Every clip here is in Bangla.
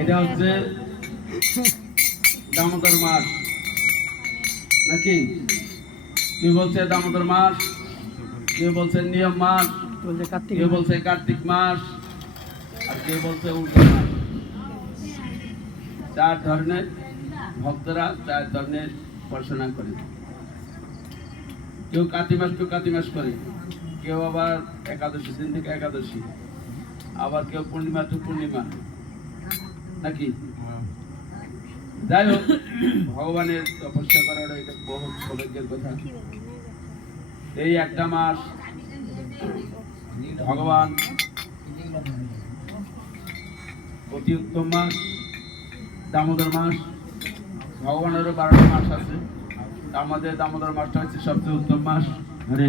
এটা হচ্ছে দামোদর মাস নাকি? কেউ বলছে দামোদর মাস, কেউ বলছে নিয়ম মাস, কেউ বলছে কার্তিক মাস, আর কেউ বলছে উল্টো মাস। চার ধরনের ভক্তরা চার ধরনের উপাসনা করে। কেউ কাতি মাস করে, কেউ আবার একাদশী দিন থেকে একাদশী, আবার কেউ পূর্ণিমা তো পূর্ণিমা নাকি? যাই হোক, ভগবানের তপস্যা করাটা এটা বহু সৌভাগ্যের কথা। এই একটা মাস ভগবান অতি উত্তম মাস, দামোদর মাস। ভগবানেরও 12টা মাস আছে, আমাদের দামোদর মাসটা হচ্ছে সবচেয়ে উত্তম মাস। হরে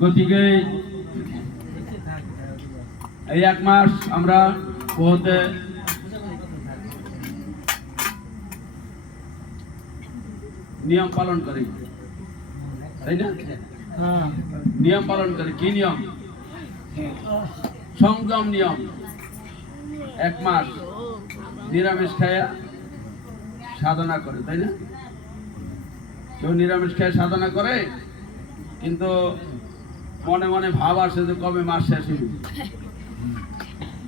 গতিকে এই এক মাস আমরা বহুতে নিয়ম পালন করি, তাই না? নিয়ম পালন করি। কি নিয়ম? সংযম নিয়ম। এক মাস নিরামিষ খায়া সাধনা করে, তাই না? কেউ নিরামিষ খেয়ে সাধনা করে, কিন্তু মনে মনে ভাব আসে যে কবে মাস শেষ হইব,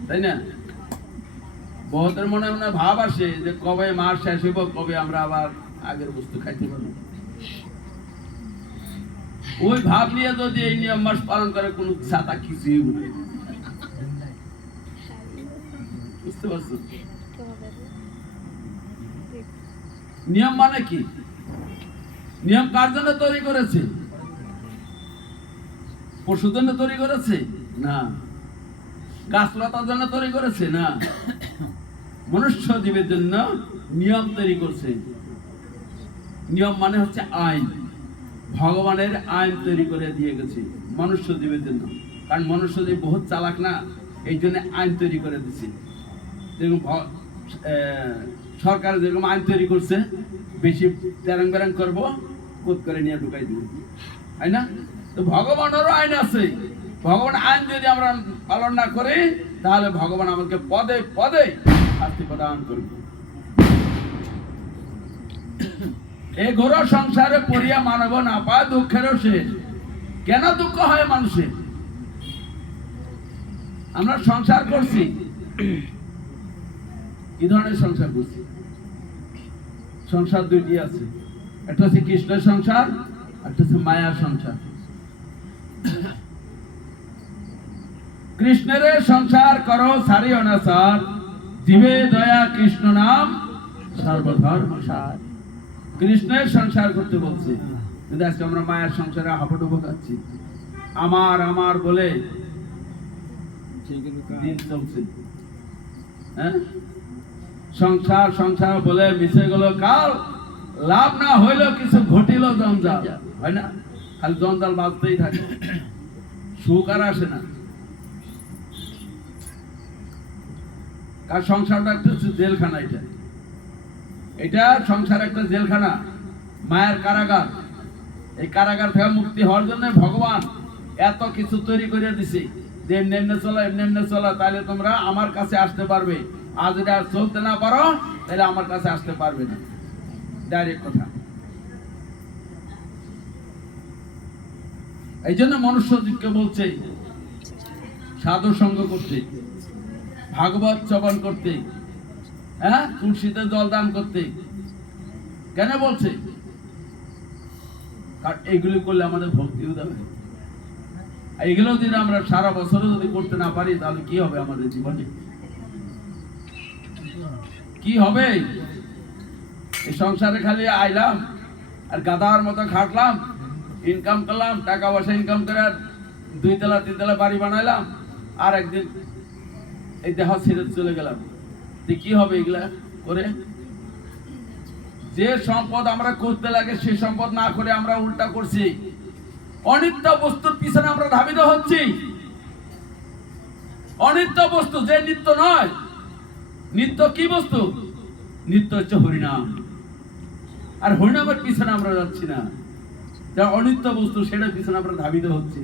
তাই না? বহুতের মনে মনে ভাব আসে যে কবে মাস শেষ হইব, কবে আমরা আবার আগের বস্তু খাইতে পারবো। ওই ভাব নিয়ে যদি এই নিয়ম মাস পালন করে, কোন ছাতা কিছুই হবে। বুঝতে পারছো? নিয়ম মানে কি? নিয়ম কার জন্য তৈরি করেছে? পশুর জন্য তৈরি করেছে না, গাছলতার জন্য তৈরি করেছে না, মনুষ্য জীবের জন্য নিয়ম তৈরি করছে। নিয়ম মানে হচ্ছে আইন। ভগবানের আইন তৈরি করে দিয়ে গেছে মনুষ্য জীবের জন্য, কারণ মনুষ্য জীব বহুত চালাক না, এই জন্য আইন তৈরি করে দিচ্ছে। যেরকম সরকার যেরকম আইন তৈরি করছে, বেশি তেরাং বেরাং করবো, কুদ করে নিয়ে ঢুকাই দিব, তাই না? তো ভগবানেরও আইন আছে। ভগবান আইন যদি আমরা পালন না করি, তাহলে ভগবান আমাকে পদে পদে শাস্তি প্রদান করবে। এই ঘোর সংসারে পড়িয়া মানব না পায় দুঃখেরও শেষ। কেন দুঃখ হয় মানুষের? আমরা সংসার করছি, কি ধরনের সংসার করছি? সংসার দুইটি আছে, একটা হচ্ছে কৃষ্ণের সংসার, একটা হচ্ছে মায়ার সংসার। কৃষ্ণের সংসার করো সারি অনাচার, জীবে দয়া কৃষ্ণ নাম সর্বধর্ম সার। কৃষ্ণের সংসার করতে বলছে, কিন্তু আজকে আমরা মায়ের সংসারে হাঁপুডুবু খাচ্ছি। আমার আমার বলে দিন চলছে। হ্যাঁ, সংসার সংসার বলে মিশে গেল কাল, লাভ না হইলেও কিছু ঘটিল জঞ্জাল, হয় না? খালি জঞ্জাল বাজতেই থাকে, সুখ আর আসে না। কার সংসারটা একটা হচ্ছে জেলখানা। এটা এটা সংসার একটা জেলখানা, মায়ের কারাগার। এই কারাগার থেকে মুক্তি হওয়ার জন্য ভগবান এত কিছু তৈরি করে দিছে যে এমনি এমনি চলা, এমনি এমনি চলা, তাহলে তোমরা আমার কাছে আসতে পারবে। আর যদি আর চলতে না পারো, তাহলে আমার কাছে আসতে পারবে না। ডাইরেক্ট কথা। এই জন্য মনুষ্যকে বলছে সাধু সঙ্গ করতে, ভাগবত শ্রবণ করতে, হ্যাঁ, তুলসীতে জল দান করতে। কেন বলছে? কারণ এইগুলি করলে আমাদের ভক্তি উদাবে। এইগুলো যদি আমরা সারা বছরও যদি করতে না পারি, তাহলে কি হবে আমাদের জীবনে? কি হবে? এই সংসারে খালি আইলাম আর গাধার মতো খাটলাম, ইনকাম করলাম, টাকা পয়সা ইনকাম করে 2 তলা 3 তলা বাড়ি বানাইলাম, আর একদিন এই দেহ ছেড়ে চলে গেলাম। কি হবে এগুলা করে? যে সম্পদ আমরা করতে লাগে সে সম্পদ না করে আমরা উল্টা করছি, অনিত্য বস্তুর পিছনে আমরা ধাবিত হচ্ছি। অনিত্য বস্তু যে নিত্য নয়। নিত্য কি বস্তু? নিত্য হচ্ছে হরিনাম। আর হরিনামের পিছনে আমরা যাচ্ছি না, যা অনিত্য বস্তু সেটার পিছনে আমরা ধাবিত হচ্ছি।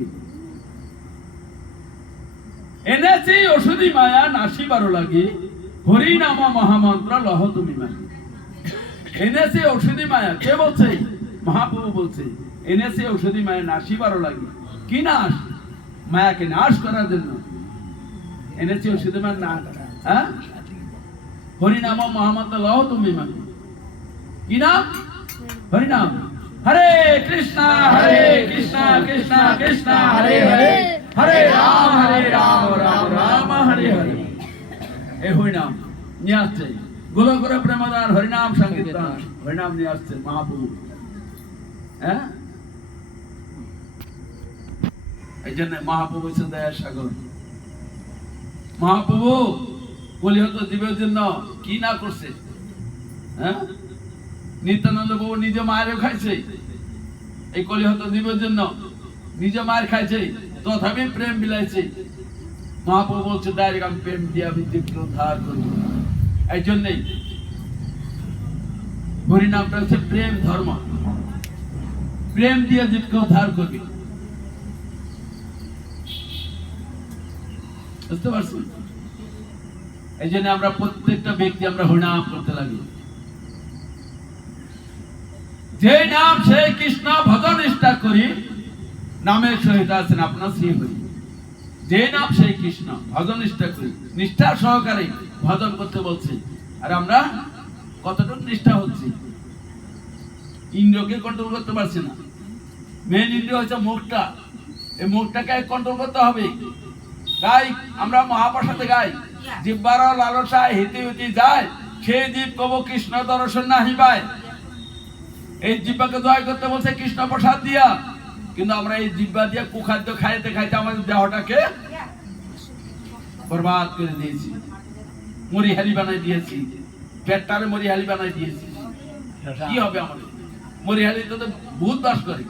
এনেছি ওষুধি মায়া নাসি বারো লাগি, হরি নাম মহামন্ত্র লহ তুমি মাগি। এনেছি ঔষধি মায়া, কে বলছে? মহাপ্রভু বলছে এনেছি ঔষধি মায়া নাসি বারো লাগি। কি নাশ? মায়াকে নাশ করার জন্য এনেছি ঔষধি মায়া না। হ্যাঁ, হরি নাম মহামন্ত্র লহ তুমি মাগি। কি নাম? হরি নাম। হরে কৃষ্ণ কৃষ্ণ কৃষ্ণ হরে হরে, হরে রাম রাম রাম হরে হরে। এই হরিনাম নিয়ে আসছে গোলক করে প্রেমদান হরিনাম সংকীর্তন, হরিনাম নিয়ে আসছে মহাপ্রভু। হ্যাঁ, এই জন্য মহাপ্রভু হচ্ছে দয়ার সাগর। মহাপ্রভু কলিহত জীবের জন্য কি না করছে। হ্যাঁ, নিত্যানন্দ বাবু নিজে মায়েরও খাইছে, এই কলিহত জীবের জন্য নিজে মায়ের খাইছে, তথাপি প্রেম বিলাইছে। মহাপ্রভু বলছে ডাইরেক্ট আমি প্রেম দিয়ে আমি জীবকে উদ্ধার করব। এই জন্যই হরিনামটা হচ্ছে প্রেম ধর্ম, প্রেম দিয়ে জীবকে উদ্ধার করবি। বুঝতে পারছি? এই জন্য আমরা প্রত্যেকটা ব্যক্তি আমরা হরিনাম করতে লাগি। যে নাম সেই কৃষ্ণ ভজন নিষ্ঠা করি, নামের সহিত আছেন আপনার শ্রী হরি। যে নাম সেই কৃষ্ণ ভজন নিষ্ঠা করি, নিষ্ঠা সহকারে ভজন করতে বলছে। আর আমরা কতটুকু নিষ্ঠা হচ্ছে? ইন্দ্রিয়কে কন্ট্রোল করতে পারছি না। মেন ইন্দ্রিয় হচ্ছে মুখটা, এই মুখটাকে কন্ট্রোল করতে হবে। গাই আমরা মহাপ্রসাদে গাই, জিহ্বার লালসায় হিতি হিতি যায়, সেই জীব কব কৃষ্ণ দর্শন নাহি পায়। এই জিহ্বাকে জয় করতে বলছে কৃষ্ণ প্রসাদ দিয়া, কিন্তু আমরা এই জিহ্বা দিয়ে কুখাদ্য খাইতে খাইতে আমাদের দেহটাকে বরবাদ করে দিয়েছি, মরিহালি বানাই দিয়েছি, পেটটারে মরিহালি বানাই দিয়েছি। কি হবে আমাদের? মরিহালিতে তো ভূত বাস করে।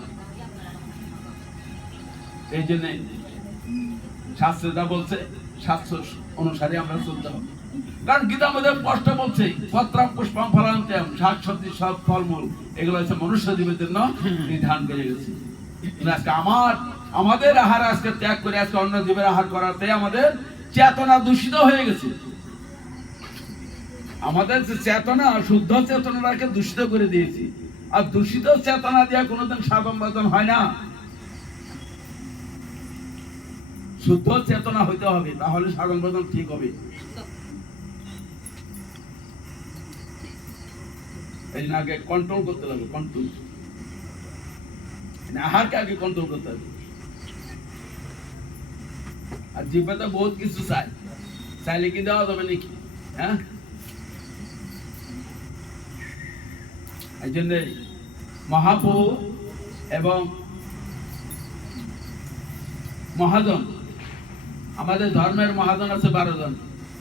এই জন্য শাস্ত্রটা বলছে শাস্ত্র অনুসারে আমরা চলতে হবে। কারণ গীতা আমাদের স্পষ্ট বলছে পত্রাম পুষ্পম ফলান্ত্যম, শাক সবজি সব ফলমূল এগুলো হচ্ছে মনুষ্য জীবের জন্য বিধান করে গেছে। আজকে আমাদের আহার আজকে ত্যাগ করে আজকে অন্য জীবের আহার করাতে আমাদের চেতনা দূষিত হয়ে গেছে। আমাদের যে চেতনা, শুদ্ধ চেতনাকে দূষিত করে দিয়েছি। আর দূষিত চেতনা দিয়ে কোনোদিন সাধন বাদন হয় না। শুদ্ধ চেতনা হইতে হবে, তাহলে সাধন বাদন ঠিক হবে। এই জন্য আগে কন্ট্রোল করতে হবে, কন্ট্রোল, আহারকে আগে কন্ট্রোল করতে হবে। আর জিহ্বা তো বহুত কিছু চায়, চাইলে কি দেওয়া যাবে নাকি? হ্যাঁ, এই জন্য মহাপ্রভু এবং মহাজন, আমাদের ধর্মের মহাজন আছে 12 জন।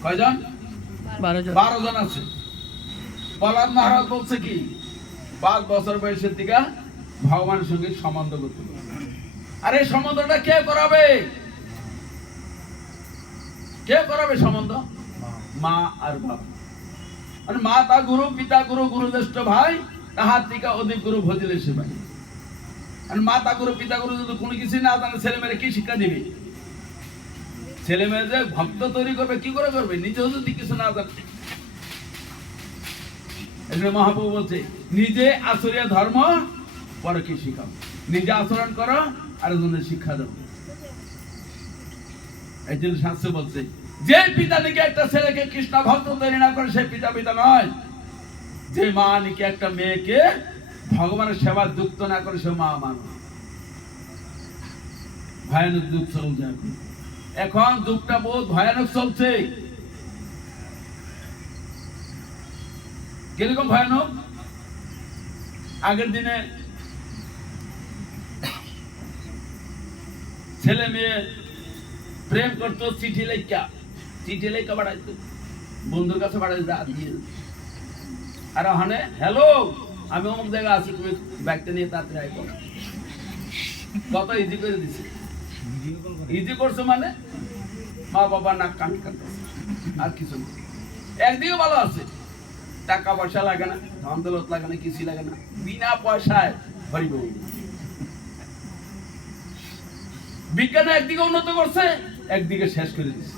কয়জন? 12 জন আছে। প্রহ্লাদ মহারাজ বলছে কি 5 বছর বয়সের থেকে ভগবানের সঙ্গে সম্বন্ধ করতে হবে। আর এই সম্বন্ধটা কে করাবে? কে করাবে সম্বন্ধ? মা আর বাবা। মানে মাতা গুরু, পিতা গুরু, গুরু জ্যেষ্ঠ ভাই, তাহার থেকে অধিক গুরু ভজিলে সে ভাই। আর মাতা গুরু পিতা গুরু যদি কোনো কিছু না জানে, ছেলে মেয়েরা কি শিক্ষা দিবে? ছেলে মেয়ে যে ভক্ত তৈরি করবে, কি করে করবে? নিজেও যদি কিছু না জানে। মহাপ্রভু বলছে নিজে আচরীয় ধর্ম পরকে শিখাও, নিজে আচরণ করো আর একজনের শিক্ষা দাও। এই জন্য শাস্ত্র বলছে যে পিতা নাকি একটা ছেলেকে কৃষ্ণ ভক্ত তৈরি না করে সে পিতা পিতা নয়। যে মা নাকি একটা মেয়েকে ভগবানের সেবা যুক্ত না করে সে মা মানুষ। ভয়ানক যুগ চলছে এখন, যুগটা বহুত ভয়ানক চলছে। কিরকম ভয়ানক? আগের দিনে ছেলে মেয়ে প্রেম করতো, চিঠি লেখা বাড়াইতো, বন্ধুর কাছে বাড়াই দিয়ে। আর ওখানে হ্যালো আমি অমুক জায়গায় আছি, তুমি ব্যাগটা নিয়ে তাড়াতাড়ি আইবো। কত ইজি করে দিছে। ইজি করছে মানে মা বাবা নাক কান কাটতেছে, আর কিছু না। একদিকে ভালো আছে, টাকা পয়সা লাগে না, ধন দৌলত লাগে না, কিছু লাগে না, বিনা পয়সায় হরিবল। বিজ্ঞান একদিকে উন্নত করছে, একদিকে শেষ করে দিচ্ছে।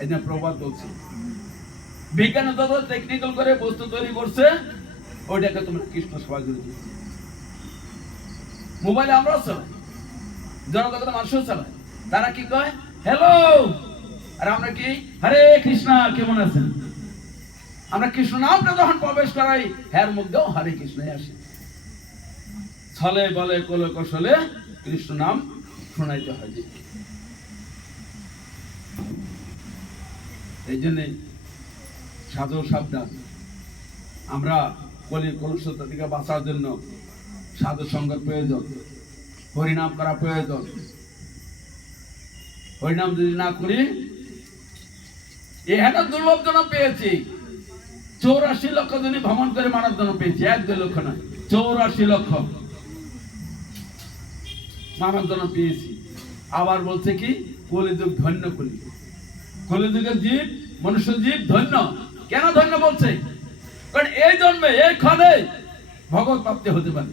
এই জন্য প্রবাদ বলছে, বিজ্ঞান যত টেকনিক্যাল করে বস্তু তৈরি করছে, ওইটাকে তোমরা কৃষ্ণ সেবা করে দিচ্ছে। মোবাইলে আমরাও চালাই, জনগণের মানুষও চালায়, তারা কি কয় হ্যালো, আর আমরা কি হরে কৃষ্ণ, কেমন আছেন? আমরা কৃষ্ণ নামটা যখন প্রবেশ করাই, হ্যার মধ্যেও হরে কৃষ্ণ আসে। ছলে বলে কোলে কৌশলে কৃষ্ণ নাম শোনাইতে হয়। এই জন্যে সাধু সাবধান, আমরা কলির কলুষতা থেকে বাঁচার জন্য সাধু সঙ্গের প্রয়োজন, হরিনাম করা প্রয়োজন। হরিনাম যদি না করি, এখানে দুর্লভ জন পেয়েছি, 84 লক্ষ জনই ভ্রমণ করে মানব জন পেয়েছি, 1-2 লক্ষ নয়, 84 লক্ষ মানব জন পেয়েছি। আবার বলছে কি কলিযুগ ধন্য, কলিযুগের জীব, মনুষ্য জীব ধন্য। কেন ধন্য বলছে? কারণ এই জন্মে এই ক্ষণে ভগবত প্রাপ্তি হতে পারে।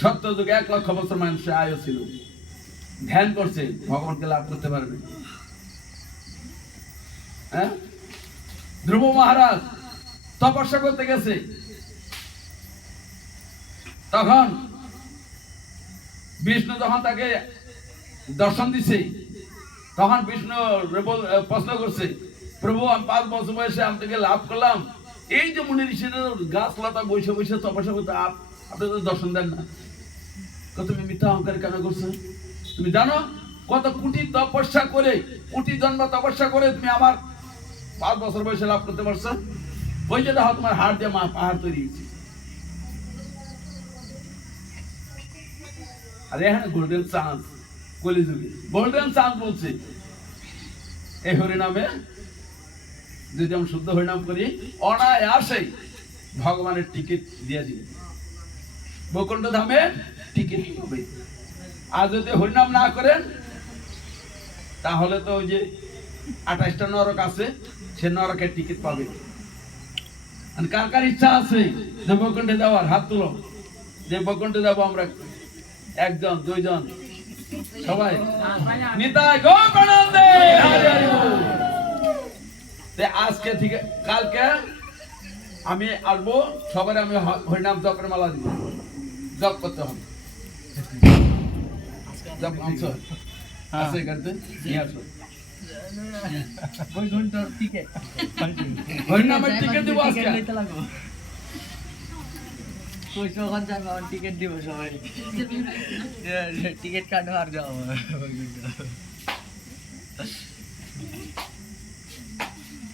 সত্য যুগে 1 লক্ষ বছর মানুষের আয়ু ছিল, ধ্যান করছে, ভগবানকে লাভ করতে পারবে। হ্যাঁ, ধ্রুব মহারাজ তপস্যা করতে গেছে, তখন বিষ্ণু যখন তাকে দর্শন দিছে, তখন বিষ্ণু প্রশ্ন করছে, প্রভু আমি 5 বছর বয়সে আমি থেকে লাভ করলাম, এই যে মুনি ঋষিদের গাছ লতা বসে বসে তপস্যা করতে, আপনি তো দর্শন দেন না, তুমি মিথ্যা অহংকার কেন করছো? তুমি জানো কত কোটি তপস্যা করে, কোটি জন্ম তপস্যা করে তুমি আমার 5 বছর বয়সে লাভ করতে পারছো? ওই যে দেখো তোমার হাড় দিয়ে পাহাড় তৈরি হয়েছে। আর এখানে গোল্ডেন চান্স, কলিযুগে গোল্ডেন চান্স বলছে, এই হরিনামে যদি আমি শুদ্ধ হরিনাম করি, অনায়াসে ভগবানের টিকিট দিয়ে দিবে, বৈকুণ্ঠ ধামে টিকিট হবে। আর যদি হরিনাম না করেন, তাহলে তো ওই যে 28টা নরক আছে, সে নরকের টিকিট পাবে। কার কার ইচ্ছা আছে যে বৈকুণ্ঠে যাওয়ার? হাত তুলো, যে বৈকুণ্ঠে যাবো আমরা, 1 জন 2 জন, সবাই নিতাই গৌরানন্দে হরি হরি বল। আজকে থেকে কালকে আমি আসবো, সবার আমি হরিনাম জপের মালা দিব, জপ করতে হবে। জপ আনছো আছে করতে নিয়ে আসো, বৈকুণ্ঠর টিকিট, হরিনামের টিকিট দিব আজকে। টিকিট দিব সবাই, টিকিট কাটবো আর যাবো।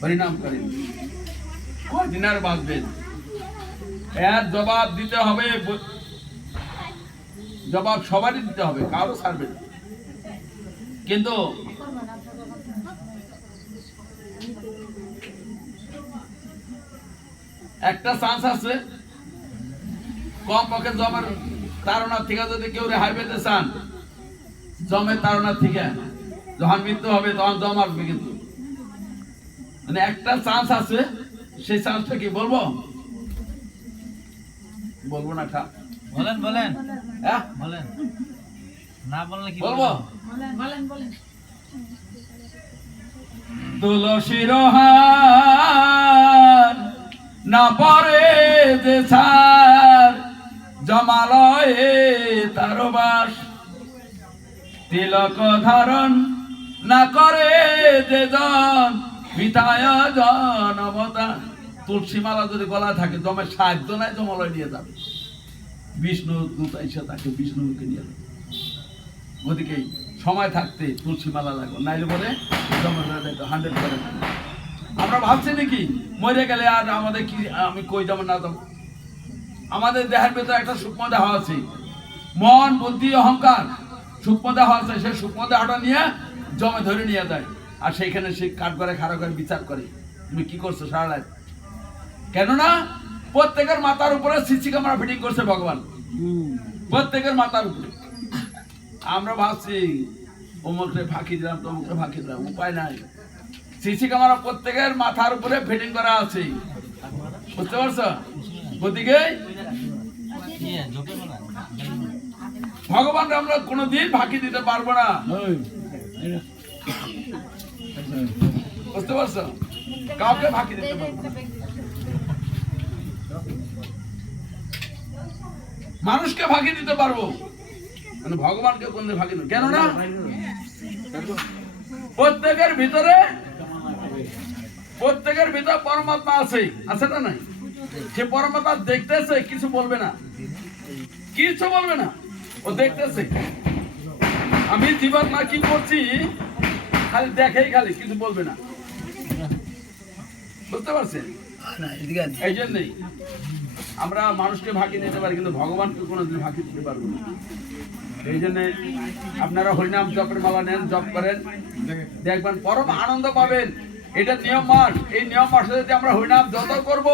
হরিনাম করেন, কয়দিন আর বাঁচবেন? এর জবাব দিতে হবে, জবাব সবারই দিতে হবে, কারো ছাড়বে না। কিন্তু একটা চান্স আছে, কম পক্ষে জমের তাড়নার থেকে যদি কেউ রেহাই পেতে চান, জমের তাড়নার থেকে যখন মৃত্যু হবে তখন জম আসবে। কিন্তু মানে একটা চান্স আছে, সেই চান্সটা কি বলবো? বলবো না? বলেন বলেন, হ্যাঁ বলেন, না বললে কি বলবো? বলেন বলেন। তুলসীর হার না পরে যে ছার, জমালয়ে তার বাস, তিলক ধারণ না করে যে জন, বিধায় জনমতা। তুলসী মালা যদি গলা থাকে, জমের সাহায্য নাই, জমালয় নিয়ে যাবে, বিষ্ণু দূত এসে তাকে বিষ্ণুকে নিয়ে যাবে। ওদিকে সময় থাকতে তুলসী মালা লাগবে, নাইলে বলে জমালয় 100 করে। আমরা ভাবছি নাকি মরে গেলে আর আমাদের কি, আমি কই যাবো না যাবো? আমাদের দেহের ভেতরে একটা সূক্ষ্ম দেহ আছে, মন বুদ্ধি অহংকার, সূক্ষ্ম দেহ আছে। সেই সূক্ষ্ম দেহটা নিয়ে জমে ধরে নিয়ে যায়, আর সেইখানে সে কাঠ করে খাড়া করে বিচার করে তুমি কি করছো সারা রাত। কেননা প্রত্যেকের মাথার উপরে সিসি ক্যামেরা ফিটিং করছে ভগবান, প্রত্যেকের মাথার উপরে। আমরা ভাবছি অমুকরে ফাঁকি দিলাম, তমুকরে ফাঁকি দিলাম, উপায় নাই। সিসি ক্যামেরা প্রত্যেকের মাথার উপরে ফিটিং করা আছে, বুঝতে পারছো? ওদিকে ভগবানকে আমরা কোনোদিন ফাঁকি দিতে পারবো না। বুঝতে পারছো? কাউকে ফাঁকি দিতে পারবো না। মানুষকে ফাঁকি দিতে পারবো, মানে ভগবানকে কোনদিন ফাঁকি দেবো কেন না? প্রত্যেকের ভিতরে পরমাত্মা আছে, আছে না নাই? সে পরমাত্মা দেখতেছে, কিছু বলবে না, কিছু বলবে না, ও দেখতেছে। আমি জীবন না কি করছি খালি দেখেই, খালি কিছু বলবে না। বুঝতে পারছেন? এই জন্যই আমরা মানুষকে ফাঁকি দিতে পারি, কিন্তু ভগবানকে কোনোদিন ফাঁকি দিতে পারবো না। এই জন্য আপনারা হরিনাম জপের মালা নেন, জপ করেন, দেখবেন পরম আনন্দ পাবেন। এটা নিয়ম মাস। এই নিয়ম মাসে যদি আমরা হরিনাম যত করব,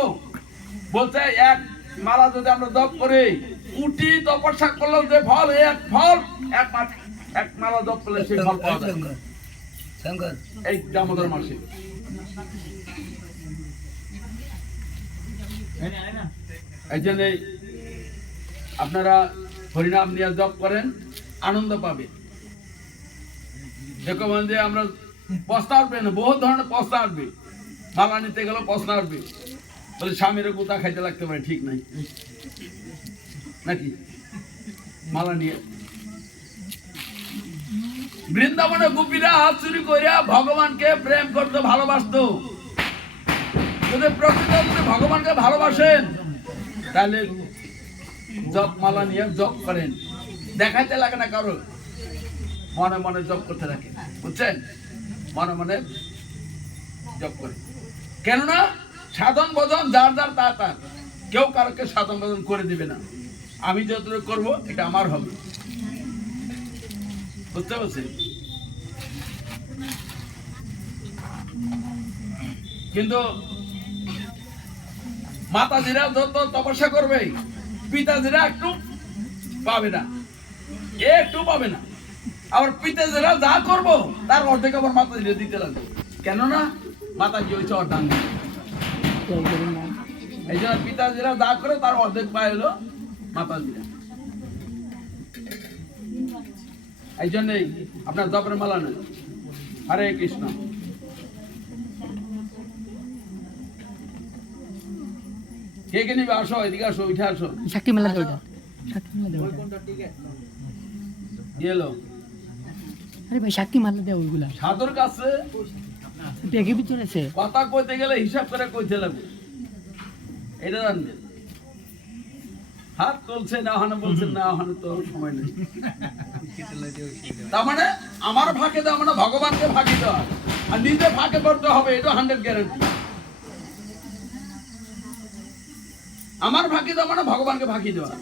বলতে এক মালা যদি আমরা জপ করি, কোটি তপস্যা করলেও যে ফল, এক মালা জপ করলে সেই ফল পাওয়া যায় এই দামোদর মাসে। এই জন্য আপনারা হরিনাম নিয়ে জপ করেন, আনন্দ পাবে। দেখো যে আমরা প্রশ্ন আসবে না, বহু ধরনের প্রশ্ন আসবে, মালা নিতে গেলে প্রশ্ন আসবে, বলে স্বামীর গুতা খাইতে লাগতে পারে, ঠিক নাই নাকি? মালা নিয়ে বৃন্দাবনে গোপীরা হাত চুরি করিয়া ভগবানকে প্রেম করতে ভালোবাসতো। যদি প্রকৃত ভগবানকে ভালোবাসেন তাহলে জপ মালা নিয়ে জপ করেন, দেখাইতে লাগে না কারো, মনে মনে জপ করতে থাকে, বুঝছেন? মনে মনে জপ করে। কেননা সাধন ভজন যার যার তার, কেউ কারোকে সাধন ভজন করে দিবে না। আমি যতটুকু করবো এটা আমার হবে, বুঝতে পারছেন? কিন্তু মাতাজিরা যত তপস্যা করবে, পিতাজিরা একটু পাবে না, একটু পাবে না। আবার পিতাজিরা যা করবো তার অর্ধেক আবার মাতাজিরা দিতে লাগবে, কেননা মাতাজি হয়েছে অর্ধাঙ্গ। এই জন্য পিতাজিরা যা করে তার অর্ধেক পায় হলো মাতাজিরা। এই জন্যই আপনার জপের মালা নেন। হরে কৃষ্ণ। কে কে নিবে? আসো, এদিকে আসো, উঠে আসো। শক্তি মেলা দেওয়া, এলো। আরে ভাই শক্তি মালা দেওয়া ওইগুলা সাধুর কাছে দেখে ভিতরে আছে। কথা কইতে গেলে হিসাব করে কইতে লাগবে, এটা জানবেন। হাত তুলছে না, ওখানে বলছেন না, ওখানে তো সময় নেই। তার মানে আমার ফাঁকে দেওয়া মানে ভগবানকে ফাঁকি দেওয়া, আর নিজে ফাঁকে করতে হবে, এটা 100 গ্যারান্টি। আমার ফাঁকি দেওয়া মানে ভগবানকে ফাঁকি দেওয়া,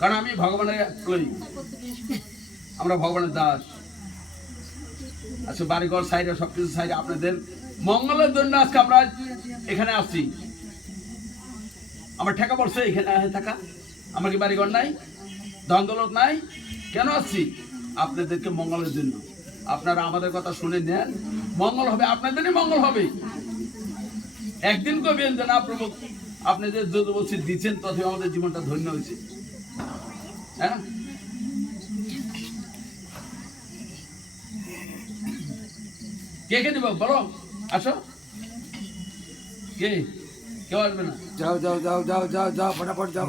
কারণ আমি ভগবানের করি, আমরা ভগবানের দাস। আচ্ছা, বাড়িঘর সাইডে সবকিছু সাইডে আপনাদের মঙ্গলের জন্য আজকে আমরা এখানে আসছি। আমার ঠেকা পড়ছে এখানে থাকা, আমার কি বাড়িঘর নাই, ধন দৌলত নাই, কেন আসছি? আপনাদেরকে মঙ্গলের জন্য। আপনারা আমাদের কথা শুনে নেন, মঙ্গল হবে, আপনাদেরই মঙ্গল হবে। একদিন কবেন যে না প্রভু আপনি যে যত বলছি দিচ্ছেন, তথে আমাদের জীবনটা ধন্য হয়েছে। হ্যাঁ, কে কে নিব বলো? আসো। কে কেউ আসবে না? যাও যাও যাও যাও যাও যাও, ফটাফট যাও।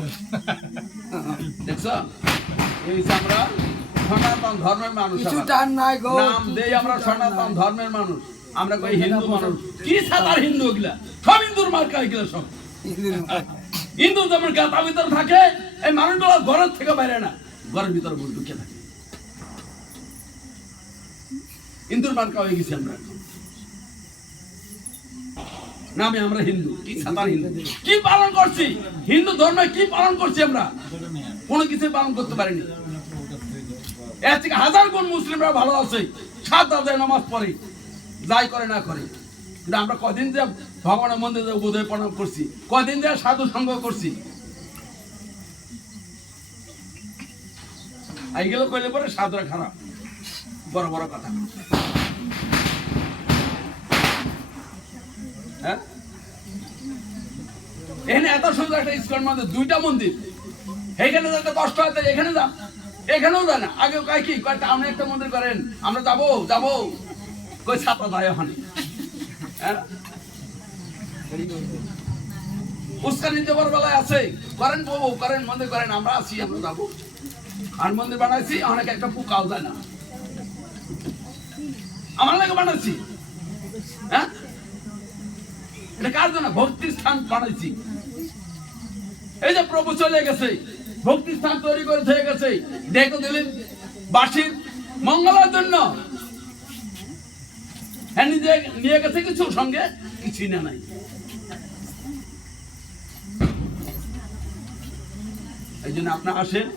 দেখছো, এই আমরা সনাতন ধর্মের মানুষ, কিছু টান নাই গো, নাম দেই আমরা সনাতন ধর্মের মানুষ। আমরা কই হিন্দু মানুষ, কি সাদার হিন্দু? ওগুলা সব হিন্দুর মার্কা, এগুলা সব হিন্দু। যেমন গাতা ভিতরে থাকে, এই মানুষগুলো ঘরের থেকে বাইরে না, ঘরের ভিতরে ঢুকে থাকে। হিন্দুর মার্কা হয়ে গেছি আমরা, নামে আমরা হিন্দু। কি সাদার হিন্দু? কি পালন করছি? হিন্দু ধর্মে কি পালন করছি আমরা? কোনো কিছু পালন করতে পারিনি। এর থেকে 1000 গুণ মুসলিমরা ভালো আছে, 7 রাতের নামাজ পড়ে, যাই করে না করে। কিন্তু আমরা কদিন যে ভগবানের মন্দিরে বোধহয় প্রণাম করছি, কদিন যে সাধু সঙ্গ করছি, এইগুলো করলে পরে সাধুরা খারাপ, বড় বড় কথা। হ্যাঁ, এখানে এত সুন্দর একটা ইস্কন মন্দির, 2টা মন্দির, এইখানে যাতে কষ্ট হয় এখানে যা, এখানেও যায় না, আগে কয় কি কয় টাউনে একটা মন্দির করেন, আমরা যাবো যাবো, কই ছাতা যায় ওখানে। হ্যাঁ, উস্কানি দেবার বেলায় আছে, করেন বাবু করেন, মন্দির করেন, আমরা আছি, আমরা যাবো। আর মন্দির বানাইছি, অনেক একটা পোকাও যায় না, আমার লাগে বানাইছি। হ্যাঁ, এটা কার জন্য? ভক্তির স্থান বানাইছি। এই যে প্রভু চলে গেছে, ভক্তি স্থান তৈরি করে হয়ে গেছে, দেখো দিলেন বাসীর মঙ্গলের জন্য। হ্যাঁ, নিজে নিয়ে গেছে কিছু, সঙ্গে কিছুই না নাই। এই জন্য আপনার আসেন,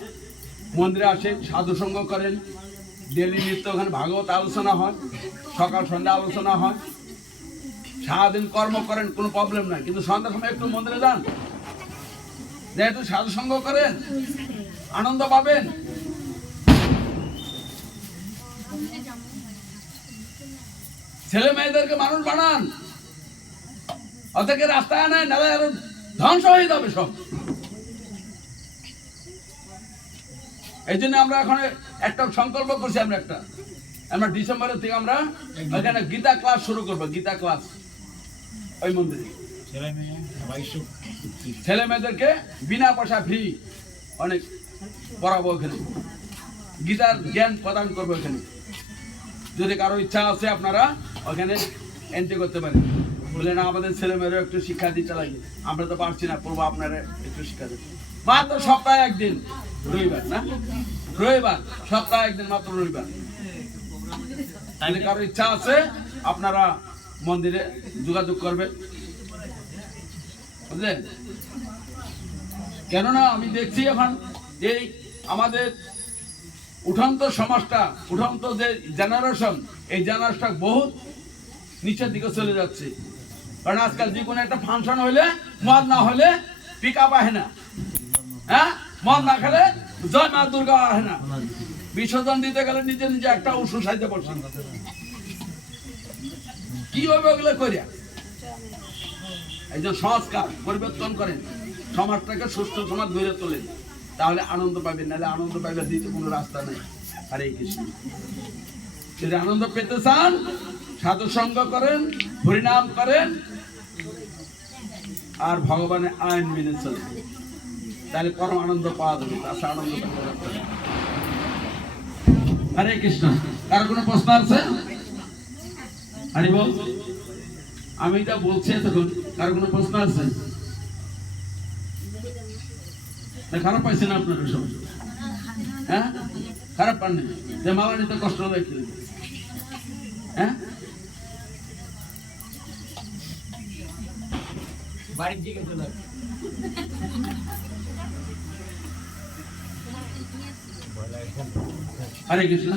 মন্দিরে আসেন, সাধু সঙ্গ করেন, ডেলি নিত্য ওখানে ভাগবত আলোচনা হয়, সকাল সন্ধ্যা আলোচনা হয়, সারাদিন কর্ম করেন, কোনো প্রবলেম নাই। কিন্তু সন্ধ্যার সময় একটু মন্দিরে যান, যেহেতু সাধু সঙ্গ করেন, আনন্দ পাবেন। ছেলে মেয়েদেরকে মানুষ বানান, অতকে রাস্তায় আনেন, নাহলে আরো ধ্বংস হয়ে যাবে সব। এই জন্য আমরা এখন একটা সংকল্প করছি, আমরা ডিসেম্বরের থেকে আমরা ওখানে গীতা ক্লাস শুরু করবো, গীতা ক্লাস ওই মন্দিরে। ছেলে মেয়েদেরকে বিনা পয়সা ফ্রি অনেক পড়াবো, ওখানে গীতার জ্ঞান প্রদান করবো। ওখানে যদি কারো ইচ্ছা আছে আপনারা ওখানে এন্ট্রি করতে পারেন। বলে না আমাদের ছেলে মেয়েরও একটু শিক্ষা দিতে লাগে, আমরা তো পারছি না, পড়বো, আপনারা একটু শিক্ষা দেবেন। মাত্র সপ্তাহে একদিন, রবিবার না, রবিবার সপ্তাহে একদিন মাত্র, রবিবার। তাহলে কারো ইচ্ছা আছে আপনারা মন্দিরে যোগাযোগ করবেন, বুঝলেন? কেননা আমি দেখছি এখন এই আমাদের উঠন্ত সমাজটা, উঠন্ত যে জেনারেশন, এই জেনারেশনটা বহুত নিচের দিকে চলে যাচ্ছে। কারণ আজকাল যে কোনো একটা ফাংশন হইলে মদ না হলে পিক আপ আসে না। হ্যাঁ, মদ না খেলে জয় মা দুর্গা আসে না। বিসর্জন দিতে গেলে নিজে নিজে একটা উৎস সাইতে পড়ছে। কি হবে ওগুলো করিয়া? এই যে সংস্কার পরিবর্তন করেন, সমাজটাকে সুস্থ সমাজ গড়ে তোলেন, তাহলে আনন্দ পাবেন। নাহলে আনন্দ পাইলে দিতে কোনো রাস্তা নেই। হরে কৃষ্ণ। যদি আনন্দ পেতে চান, সাধু সঙ্গ করেন, হরিনাম করেন, আর ভগবানের আইন মেনে চলেন, তাহলে পরম আনন্দ পাওয়া যাবে। তাছাড়া আনন্দ পেতে যাবে। হরে কৃষ্ণ। কার কোনো প্রশ্ন আছে? হরি বল। আমি যা বলছি তখন কার কোনো প্রশ্ন আছে? খারাপ পাইছে না আপনারা সব? হ্যাঁ, খারাপ পাননি? যে মামা নিতে কষ্ট দেখে, হ্যাঁ, বাড়ির দিকে চলে। হরে কৃষ্ণ।